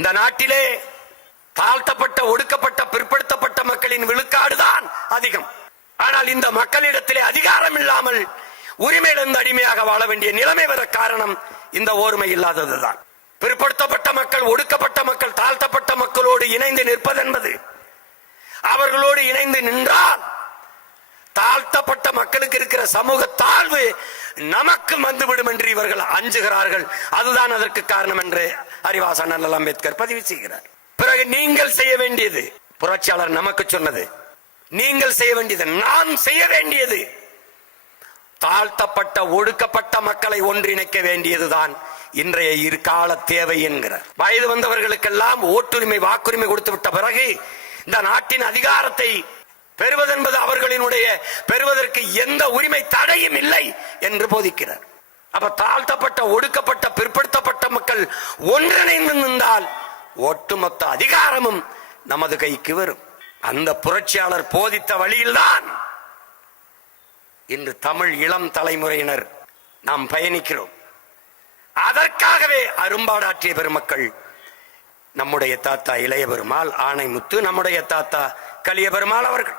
இந்த நாட்டிலே தாழ்த்தப்பட்ட, ஒடுக்கப்பட்ட, பிற்படுத்தப்பட்ட மக்களின் விழுக்காடுதான் அதிகம். ஆனால் இந்த மக்களிடத்திலே அதிகாரம் இல்லாமல் உரிமையிலிருந்து அடிமையாக வாழ வேண்டிய நிலைமை வர காரணம் இந்த ஓர்மை இல்லாததுதான். பிற்படுத்தப்பட்ட மக்கள், ஒடுக்கப்பட்ட மக்கள், தாழ்த்தப்பட்ட மக்களோடு இணைந்து நிற்பதென்பது, அவர்களோடு இணைந்து நின்றால் தாழ்த்தப்பட்ட மக்களுக்கு இருக்கிற சமூக தாழ்வு நமக்கு வந்துவிடும் என்று இவர்கள் அஞ்சுகிறார்கள். அதுதான் அதற்கு காரணம் என்று அறிவாசன் அண்ணல் அம்பேத்கர் பதிவு செய்கிறார். பிறகு நீங்கள் செய்ய வேண்டியது, புரட்சியாளர் நமக்கு சொன்னது, நீங்கள் செய்ய வேண்டியது, நாம் செய்ய வேண்டியது, தாழ்த்தப்பட்ட, ஒடுக்கப்பட்ட மக்களை ஒன்றிணைக்க வேண்டியதுதான் இன்றைய இருகால தேவை என்கிறார். வயது வந்தவர்களுக்கெல்லாம் ஓட்டுரிமை, வாக்குரிமை கொடுத்து விட்ட பிறகு இந்த நாட்டின் அதிகாரத்தை பெறுவதென்பது அவர்களினுடைய பெறுவதற்கு எந்த உரிமை தடையும் இல்லை என்று போதிக்கிறார். அப்ப தாழ்த்தப்பட்ட, ஒடுக்கப்பட்ட, பிற்படுத்தப்பட்ட மக்கள் ஒன்றிணைந்து நின்றால் ஒட்டுமொத்த அதிகாரமும் நமது கைக்கு வரும். அந்த புரட்சியாளர் போதித்த வழியில்தான் இன்று தமிழ் இளம் தலைமுறையினர் நாம் பயணிக்கிறோம். அதற்காகவே அரும்பாடாற்றிய பெருமக்கள் நம்முடைய தாத்தா இளைய பெருமாள் ஆணைமுத்து, நம்முடைய தாத்தா கலிய பெருமாள் அவர்கள்.